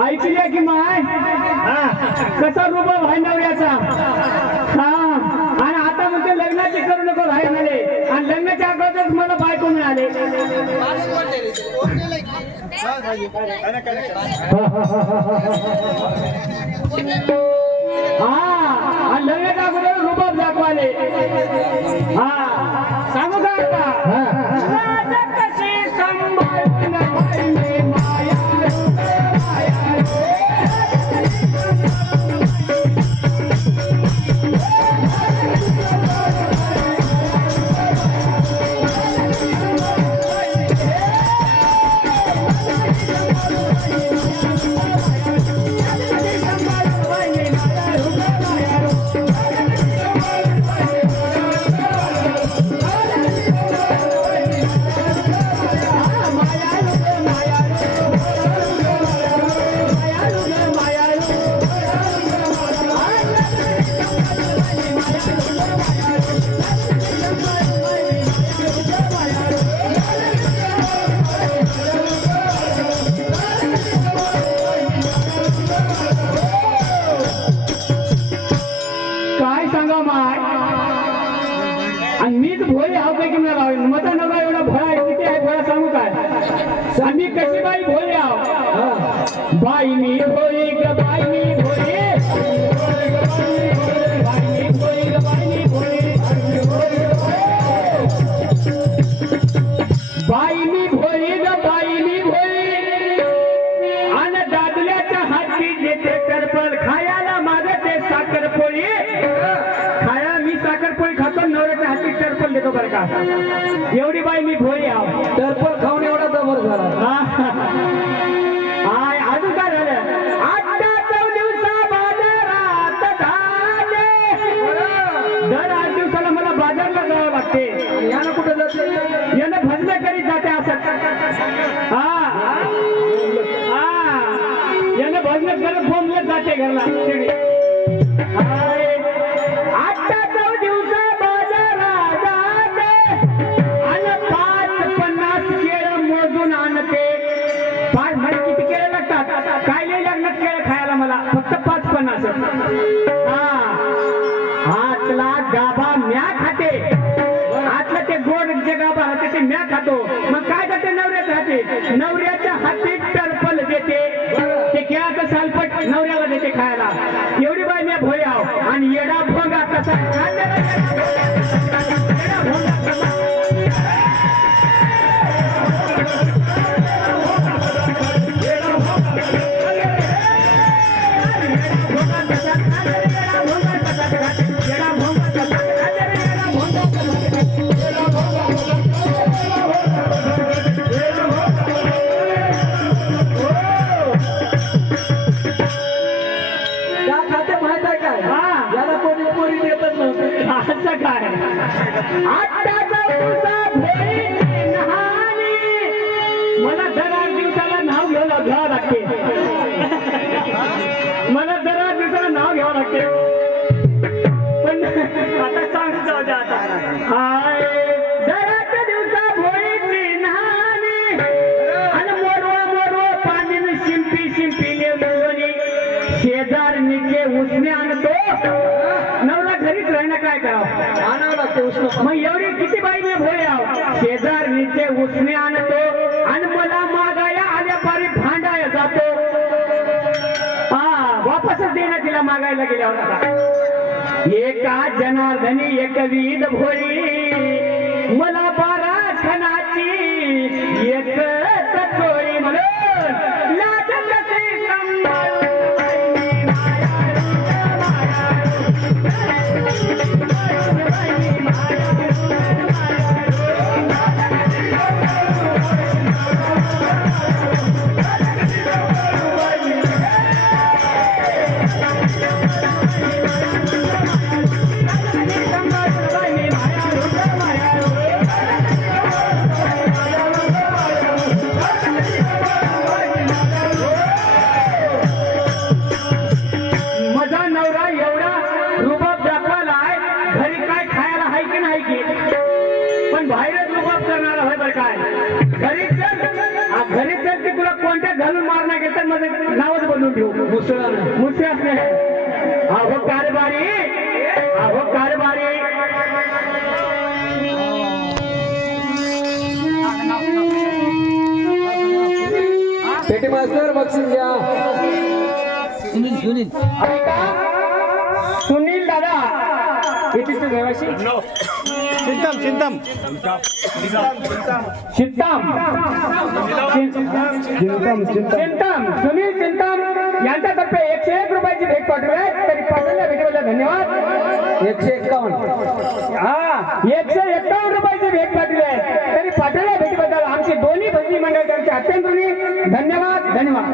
ऐकले की माय कसा रुबाब आहे याचा हा. आणि आता म्हणते लग्नाची करू नको भाई आणि लग्नाच्या अगोदरच मला बायको मिळाले. हा. आणि लग्नाच्या अगोदर रुबाब दाखवाले हा. सांगू का आम्ही कशी बाई भोळी आहो बाई खातो नवऱ्याच्या हाती टरपल देतो बरं का. एवढी बाई मी भोळी आहो. टरपल खाऊन एवढा दमर झाला. अजून काय झालं? दिवसा बाजारात झाले. दर आठ दिवसाला मला बाजारला जावं लागते. यानं कुठं जाते यानं भजन करीत जाते असं. हा. हा. यानं भजन करत बोंबलत जाते घरला. आतला गाभा म्या खाते. आतलं ते गोड जे गाभा राहते ते म्या खातो. मग काय करते नवऱ्यात राहते नवऱ्यात आत्ताचा नहानी. मला दर आठ दिवसाला नाव घ्यावं घ्यावं लागते. मला दर आठ दिवसाला नाव घ्यावं लागते. पण आता सांग जाऊ दे आता. हाय. दर आठ दिवसा भोईची नहानी. आणि मोरवा मोरवा पाणी शिंपी शिंपी शेजार निचे उसने आणतो. काय करावं? आणावं लागते उष्ण मग एवढी किती बाई मी भोय शेजार नीचे उसने आणतो आणि मला मागाया आल्या पारी भांडाया जातो. हा वापसच देणार तिला मागायला गेल्यावर आता. एका जनार्दनी एक विध भोळी. नाही की पण बाहेरच रुबाब करणारा होय बरं काय? घरी घरी चल की तुला कोणत्या घालून मारणार घेतात माझं नावच बनवून ठेवू. मुसळानं मुसे असले अहो कारभारी. अहो कारभारी. पेटी मास्तर बक्षीस घ्या. ऐका सुनील दादा. किती रहिवासी चिंतम चिंतम चिंताम चिंतम चिंतम सुनील चिंतम यांच्यातर्फे एकशे एक रुपयाची भेट पाठवली आहे तरी पाठवल्या भेटीबद्दल धन्यवाद. एकशे एक्कावन्न हा एकशे एक्कावन्न रुपयाची भेट पाठवली आहे. तरी पाठवल्या भेटीबद्दल आमची दोन्ही भजनी मंडळ त्यांचे अत्यंत धन्यवाद. धन्यवाद.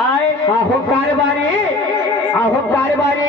आय अहो कारभारी. अहो कारभारी.